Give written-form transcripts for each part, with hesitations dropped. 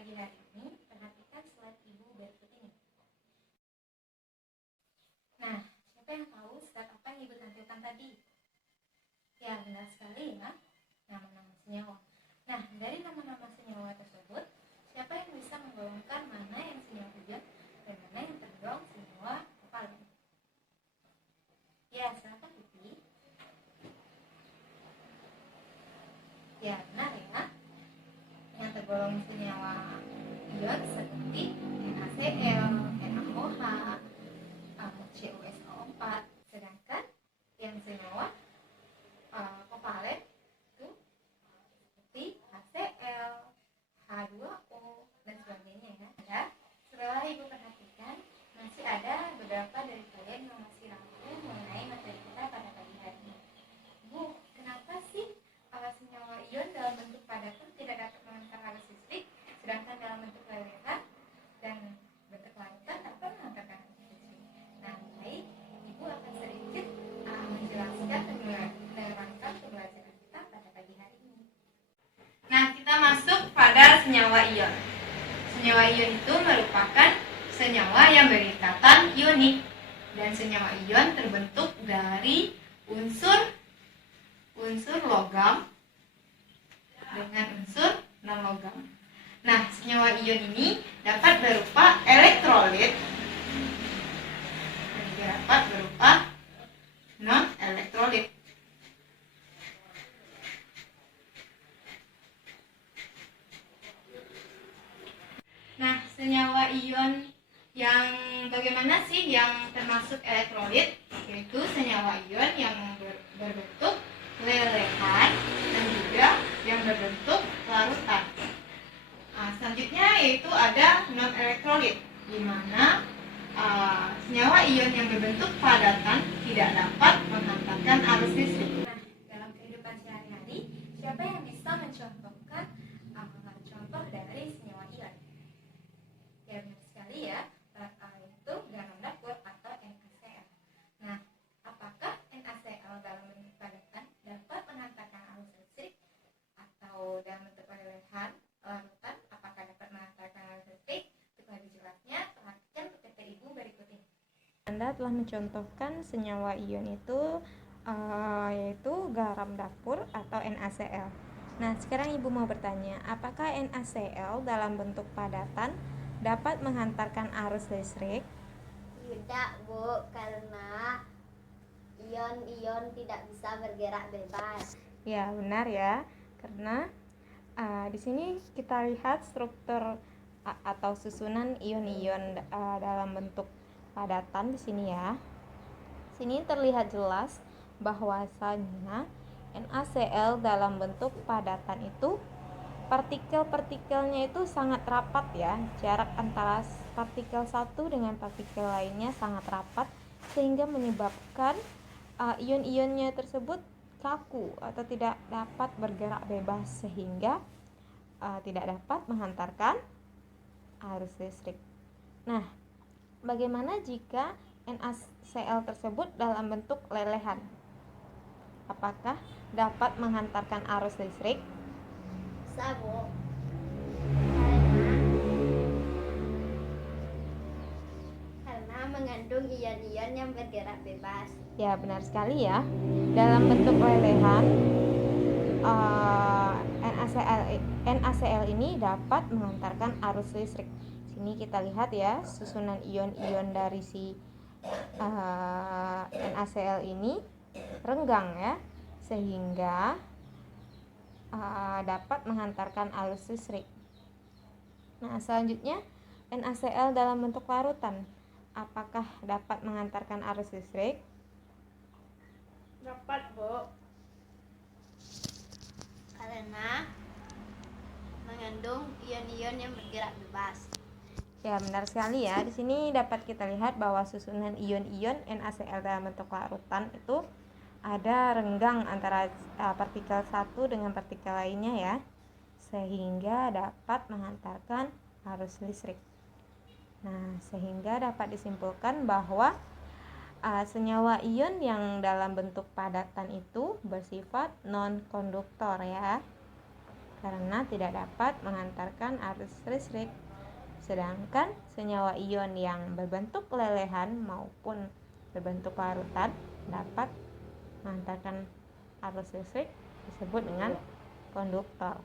pagi hari ini, perhatikan slide Ibu berikut ini. Nah, siapa yang tahu slide apa yang Ibu tampilkan tadi? Ya, benar sekali ya, nama-nama senyawa. Nah, dari nama-nama senyawa tersebut, siapa yang bisa menggolongkan mana yang senyawa ion dan mana yang tergolong senyawa kovalen? Ya, silakan Pipi. Ya, benar ya. Yang tergolong senyawa ion seperti NaCl, NaOH, CuSO4. Sedangkan yang senyawa kovalen itu seperti HCl, H2O, dan sebagainya ya. Setelah Ibu perhatikan, masih ada beberapa dari kalian yang masih ragu mengenai materi kita pada pagi hari ini. Bu, kenapa sih senyawa ion dalam bentuk padatan tidak dapat mengantar arus listrik, sedangkan dalam bentuk lelehan dan bentuk larutan dapat mengantarkan arus listrik? Nah, baik, Ibu akan sedikit menjelaskan dan menerangkan pembelajaran kita pada pagi hari ini. Nah, kita masuk pada senyawa ion. Senyawa ion itu merupakan senyawa yang berikatan ionik, dan senyawa ion terbentuk dari unsur logam dengan unsur non-logam. Nah, senyawa ion ini dapat berupa elektrolit dan juga dapat berupa non-elektrolit. Nah, senyawa ion yang bagaimana sih yang termasuk elektrolit? Yaitu senyawa ion yang berbentuk lelehan dan juga yang berbentuk larutan. Nah, selanjutnya yaitu ada non-elektrolit, di mana senyawa ion yang berbentuk padatan tidak dapat menghantarkan arus listrik. Nah, dalam kehidupan sehari-hari, siapa yang bisa mencontohkan contoh dari senyawa ion? Ya, benar sekali ya, itu garam dapur atau NaCl. Nah, apakah NaCl dalam bentuk padatan dapat menghantarkan arus listrik, atau dalam bentuk lelehan, larutan, apakah dapat menghantarkan arus listrik? Untuk lebih jelasnya, perhatikan PPT Ibu berikut ini. Anda telah mencontohkan senyawa ion itu yaitu garam dapur atau NaCl. Nah, sekarang Ibu mau bertanya, apakah NaCl dalam bentuk padatan dapat menghantarkan arus listrik? Tidak, Bu, karena ion-ion tidak bisa bergerak bebas. Ya, benar ya. Karena di sini kita lihat struktur atau susunan ion-ion dalam bentuk padatan di sini ya. Sini terlihat jelas bahwasanya NaCl dalam bentuk padatan itu partikel-partikelnya itu sangat rapat ya. Jarak antara partikel satu dengan partikel lainnya sangat rapat, sehingga menyebabkan ion-ionnya tersebut kaku atau tidak dapat bergerak bebas, sehingga tidak dapat menghantarkan arus listrik. Nah, bagaimana jika NaCl tersebut dalam bentuk lelehan? Apakah dapat menghantarkan arus listrik? Bisa, Bu, karena mengandung ion-ion yang bergerak bebas. Ya, benar sekali ya. Dalam bentuk lelehan, NaCl ini dapat menghantarkan arus listrik. Sini kita lihat ya, susunan ion-ion dari si NaCl ini renggang ya, sehingga dapat menghantarkan arus listrik. Nah, selanjutnya NaCl dalam bentuk larutan, apakah dapat mengantarkan arus listrik? Dapat, Bu, karena mengandung ion-ion yang bergerak bebas. Ya, benar sekali ya. Di sini dapat kita lihat bahwa susunan ion-ion NaCl dalam bentuk larutan itu ada renggang antara partikel satu dengan partikel lainnya ya, sehingga dapat menghantarkan arus listrik. Nah, sehingga dapat disimpulkan bahwa senyawa ion yang dalam bentuk padatan itu bersifat non-konduktor ya. karena tidak dapat mengantarkan arus listrik. Sedangkan senyawa ion yang berbentuk lelehan maupun berbentuk larutan dapat mengantarkan arus listrik disebut dengan konduktor.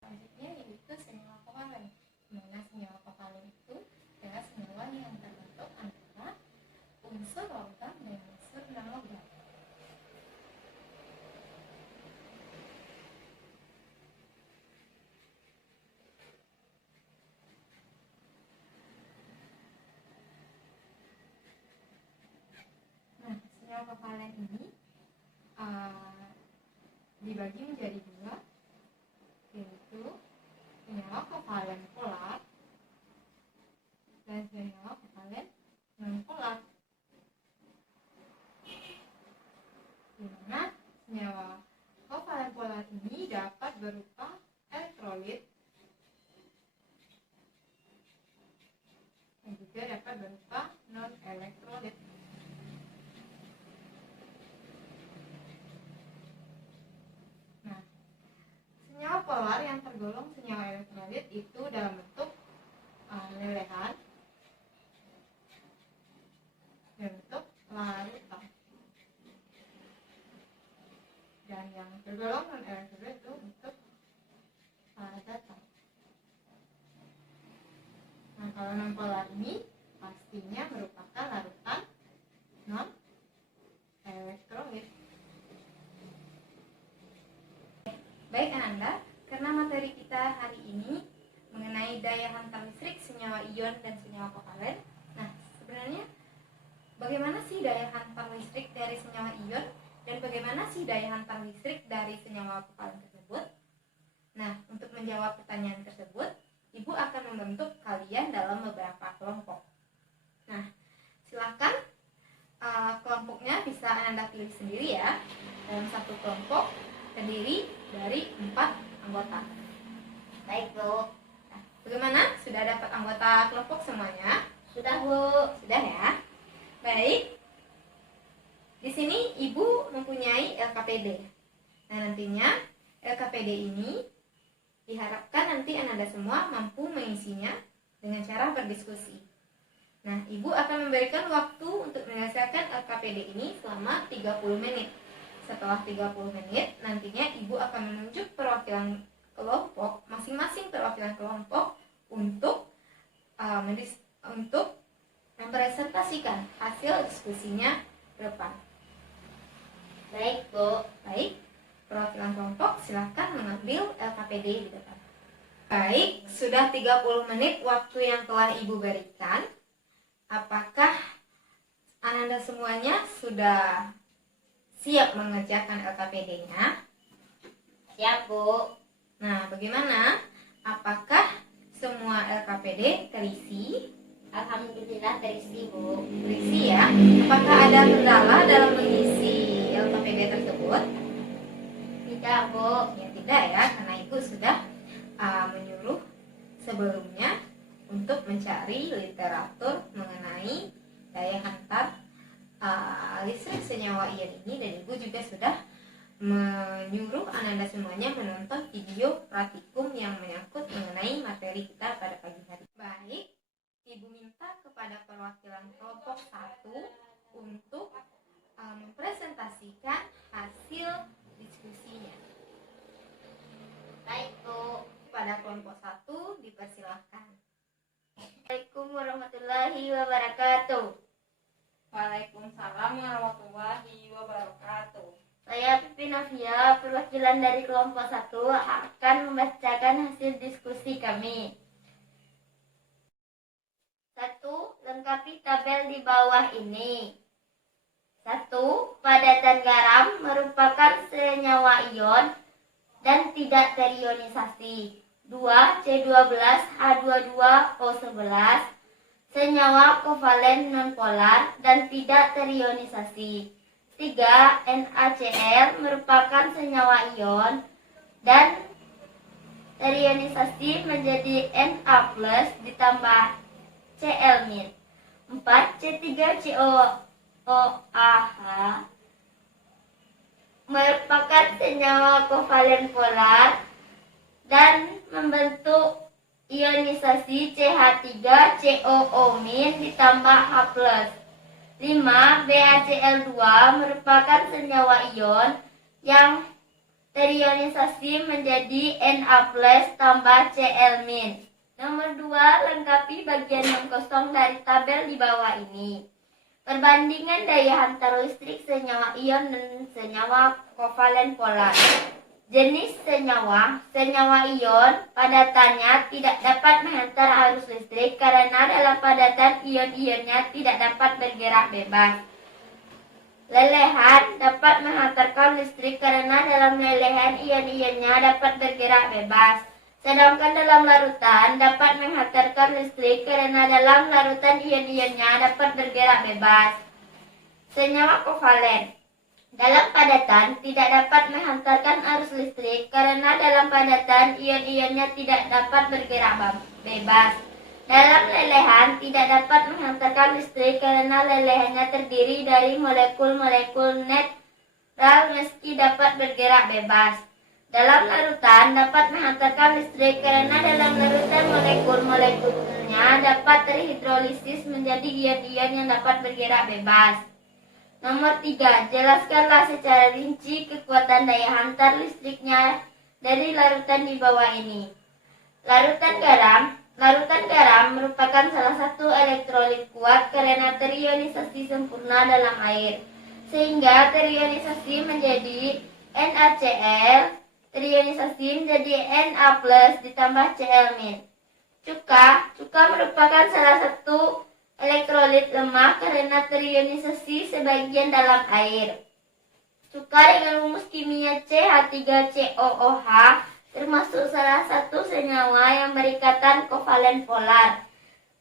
Selanjutnya yaitu senyawa kovalen. Dimana senyawa kovalen itu adalah senyawa yang terbentuk antara unsur logam dan unsur non-logam. Nah, senyawa kovalen ini dibagi menjadi dua, yaitu senyawa kovalen polar dan senyawa kovalen non-polar. Di mana senyawa kovalen polar ini dapat berupa elektrolit dan juga dapat berupa non-elektrolit. Nah, senyawa polar yang tergolong senyawa elektrolit itu dalam bentuk lelehan, bentuk larutan. Dan yang tergolong non elektrolit itu bentuk padatan. Nah, kalau non polar ini pastinya merupakan larutan non elektrolit. Baik Ananda, karena materi kita hari ini mengenai daya hantar listrik senyawa ion dan senyawa kovalen. Nah, sebenarnya bagaimana sih daya hantar listrik dari senyawa ion dan bagaimana sih daya hantar listrik dari senyawa kovalen tersebut? Nah, untuk menjawab pertanyaan tersebut, Ibu akan membentuk kalian dalam beberapa kelompok. Nah, silakan kelompoknya bisa Ananda pilih sendiri ya. Dalam satu kelompok terdiri dari 4 anggota. Baik, Bu. Nah, bagaimana? Sudah dapat anggota kelompok semuanya? Sudah, Bu. Sudah ya. Baik. Di sini Ibu mempunyai LKPD. Nah, nantinya LKPD ini diharapkan nanti Ananda semua mampu mengisinya dengan cara berdiskusi. Nah, Ibu akan memberikan waktu untuk menyelesaikan LKPD ini selama 30 menit. Setelah 30 menit, nantinya Ibu akan menunjuk perwakilan kelompok, masing-masing perwakilan kelompok untuk mempresentasikan hasil diskusinya ke depan. Baik, Bu. Baik, perwakilan kelompok silahkan mengambil LKPD di depan. Baik, sudah 30 menit waktu yang telah Ibu berikan. Apakah Ananda semuanya sudah siap mengerjakan LKPD-nya? Siap, Bu. Nah, bagaimana? Apakah semua LKPD terisi? Alhamdulillah terisi, Bu. Terisi ya. Apakah ada kendala dalam mengisi LKPD tersebut? Tidak, Bu. Ya tidak ya, karena Ibu sudah menyuruh sebelumnya untuk mencari literatur mengenai daya hantar listrik senyawa ion ini, dan Ibu juga sudah menyuruh Ananda semuanya menonton video praktikum yang menyangkut mengenai materi kita pada pagi hari. Baik, Ibu minta kepada perwakilan kelompok 1 untuk mempresentasikan hasil diskusinya. Baik, Bu. Pada kelompok 1 dipersilahkan. Assalamualaikum warahmatullahi wabarakatuh. Waalaikumsalam warahmatullahi wabarakatuh. Saya Pipi Novia, perwakilan dari kelompok 1 akan membacakan hasil diskusi kami. 1. Lengkapi tabel di bawah ini. 1. Padatan garam merupakan senyawa ion dan tidak terionisasi. 2. C12H22O11 senyawa kovalen nonpolar dan tidak terionisasi. 3. NaCl merupakan senyawa ion dan terionisasi menjadi Na+ ditambah Cl-. 4. C3COOAH merupakan senyawa kovalen polar dan membentuk ionisasi CH3COO- ditambah H+. 5. BaCl2 merupakan senyawa ion yang terionisasi menjadi Na+ tambah Cl-. Nomor 2, lengkapi bagian yang kosong dari tabel di bawah ini. Perbandingan daya hantar listrik senyawa ion dan senyawa kovalen polar. Jenis senyawa ion, padatannya tidak dapat menghantar arus listrik karena dalam padatan ion-ionnya tidak dapat bergerak bebas. Lelehan dapat menghantarkan listrik karena dalam lelehan ion-ionnya dapat bergerak bebas. Sedangkan dalam larutan dapat menghantarkan listrik karena dalam larutan ion-ionnya dapat bergerak bebas. Senyawa kovalen dalam padatan tidak dapat menghantarkan arus listrik karena dalam padatan ion-ionnya tidak dapat bergerak bebas. Dalam lelehan tidak dapat menghantarkan listrik karena lelehannya terdiri dari molekul-molekul netral meski dapat bergerak bebas. Dalam larutan dapat menghantarkan listrik karena dalam larutan molekul-molekulnya dapat terhidrolisis menjadi ion-ion yang dapat bergerak bebas. Nomor 3. Jelaskanlah secara rinci kekuatan daya hantar listriknya dari larutan di bawah ini. Larutan garam merupakan salah satu elektrolit kuat karena terionisasi sempurna dalam air, sehingga terionisasi menjadi NaCl, terionisasi menjadi Na+ ditambah Cl-. Cuka merupakan salah satu elektrolit lemah karena terionisasi sebagian dalam air. Cuka dengan rumus kimia CH3COOH termasuk salah satu senyawa yang berikatan kovalen polar,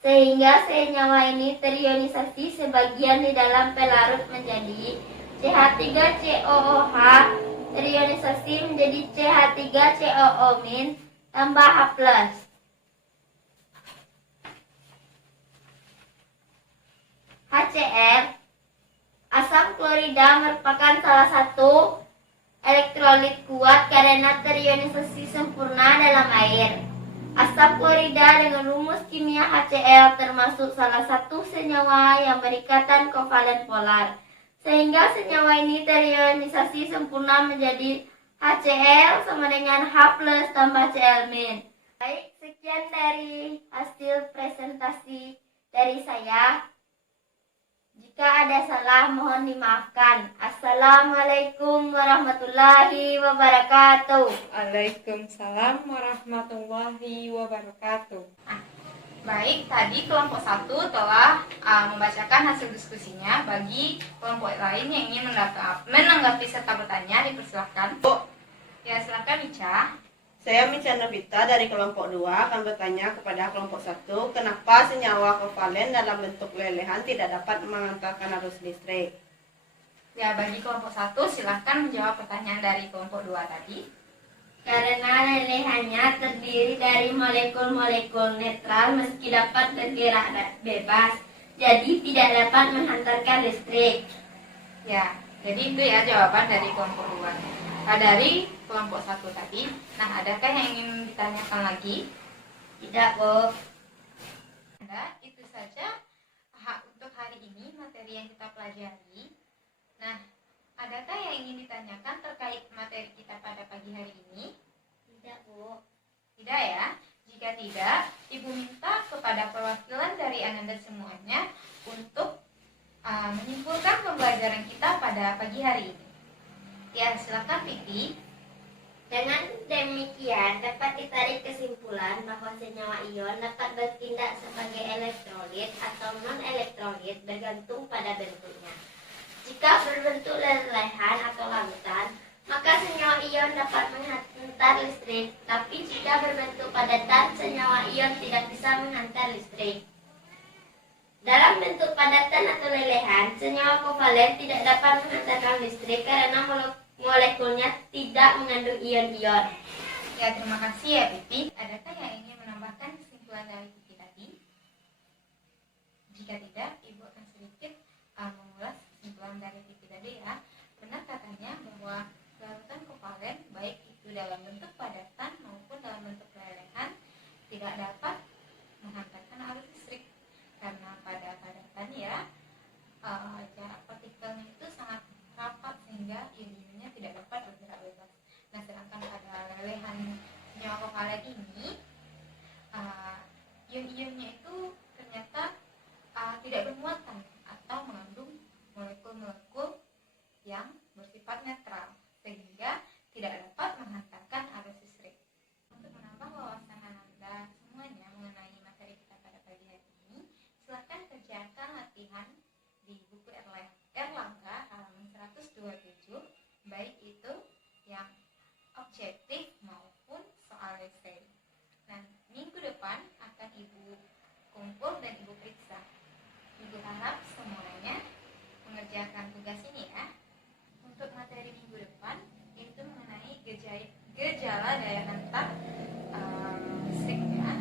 sehingga senyawa ini terionisasi sebagian di dalam pelarut menjadi CH3COOH, terionisasi menjadi CH3COO- tambah H+. HCl, asam klorida merupakan salah satu elektrolit kuat karena terionisasi sempurna dalam air. Asam klorida dengan rumus kimia HCl termasuk salah satu senyawa yang berikatan kovalen polar, sehingga senyawa ini terionisasi sempurna menjadi HCl sama dengan H+ tambah Cl-. Baik, sekian dari hasil presentasi dari saya. Jika ada salah mohon dimaafkan. Assalamualaikum warahmatullahi wabarakatuh. Waalaikumsalam warahmatullahi wabarakatuh. Baik, tadi kelompok 1 telah membacakan hasil diskusinya. Bagi kelompok lain yang ingin menanggapi serta bertanya, dipersilakan. Ya, silakan Ica. Saya Mica Novita dari kelompok 2 akan bertanya kepada kelompok 1, kenapa senyawa kovalen dalam bentuk lelehan tidak dapat mengantarkan arus listrik? Ya, bagi kelompok 1 silakan menjawab pertanyaan dari kelompok 2 tadi. Karena lelehannya terdiri dari molekul-molekul netral meski dapat bergerak bebas, jadi tidak dapat menghantarkan listrik. Ya, jadi itu ya jawaban dari kelompok 2. Dari kelompok 1 tadi. Nah, adakah yang ingin ditanyakan lagi? Tidak, Bu. Ada, itu saja untuk hari ini materi yang kita pelajari. Nah, adakah yang ingin ditanyakan terkait materi kita pada pagi hari ini? Tidak, Bu. Tidak ya? Jika tidak, Ibu minta kepada perwakilan dari Ananda semuanya untuk menyimpulkan pembelajaran kita pada pagi hari ini. Ya, silakan Pipi. Dengan demikian dapat ditarik kesimpulan bahwa senyawa ion dapat bertindak sebagai elektrolit atau non-elektrolit bergantung pada bentuknya. Jika berbentuk lelehan atau larutan, maka senyawa ion dapat menghantar listrik, tapi jika berbentuk padatan, senyawa ion tidak bisa menghantar listrik. Dalam bentuk padatan atau lelehan, senyawa kovalen tidak dapat menghantarkan listrik karena molekulnya tidak mengandung ion-ion. Ya, terima kasih ya Pipi. Adakah yang ingin menambahkan kesimpulan dari Pipi tadi? Jika tidak, Ibu akan sedikit mengulas kesimpulan dari Pipi tadi ya. Benar katanya bahwa dalam bentuk padatan maupun dalam bentuk lelehan tidak dapat menghantarkan arus listrik karena pada padatan ya jarak partikelnya itu sangat rapat sehingga ion-ionnya tidak dapat bergerak bebas. Nah, sedangkan pada lelehan senyawa kovalen ini ion-ionnya itu ternyata tidak bermuatan atau mengandung molekul-molekul yang bersifat netral sehingga tidak dapat menghantarkan arus listrik. Untuk menambah wawasan Anda semuanya mengenai materi kita pada pagi hari ini, silakan kerjakan latihan di buku Erlangga halaman 127, baik itu yang objektif maupun soal esai. Nah, minggu depan akan Ibu kumpul dan Ibu periksa. Ibu harap semuanya mengerjakan tugas ini ya. Untuk materi minggu depan itu mengenai gejala daya hentak listrik ya.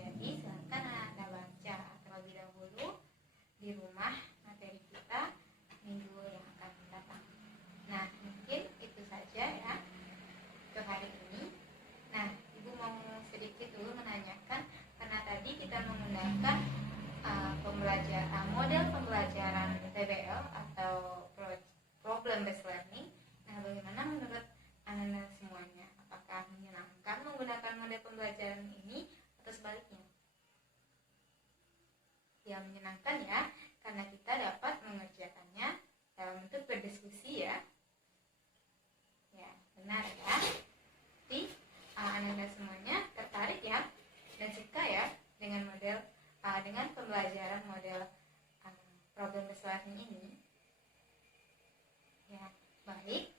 Jadi silakan Anda baca terlebih dahulu di rumah materi kita minggu yang akan datang. Nah, mungkin itu saja ya untuk hari ini. Nah, Ibu mau sedikit dulu menanyakan karena tadi kita menggunakan model pembelajaran PBL atau problem based learning. Nah, bagaimana menurut Anda semuanya? Apakah menyenangkan menggunakan model pembelajaran ini atau sebaliknya? Ya, menyenangkan ya, karena kita dapat mengerjakannya dalam bentuk berdiskusi ya. Ya, benar ya. Jadi, Anda semuanya tertarik ya dan suka ya dengan dengan pembelajaran model problem based learning ini. Ya, baik.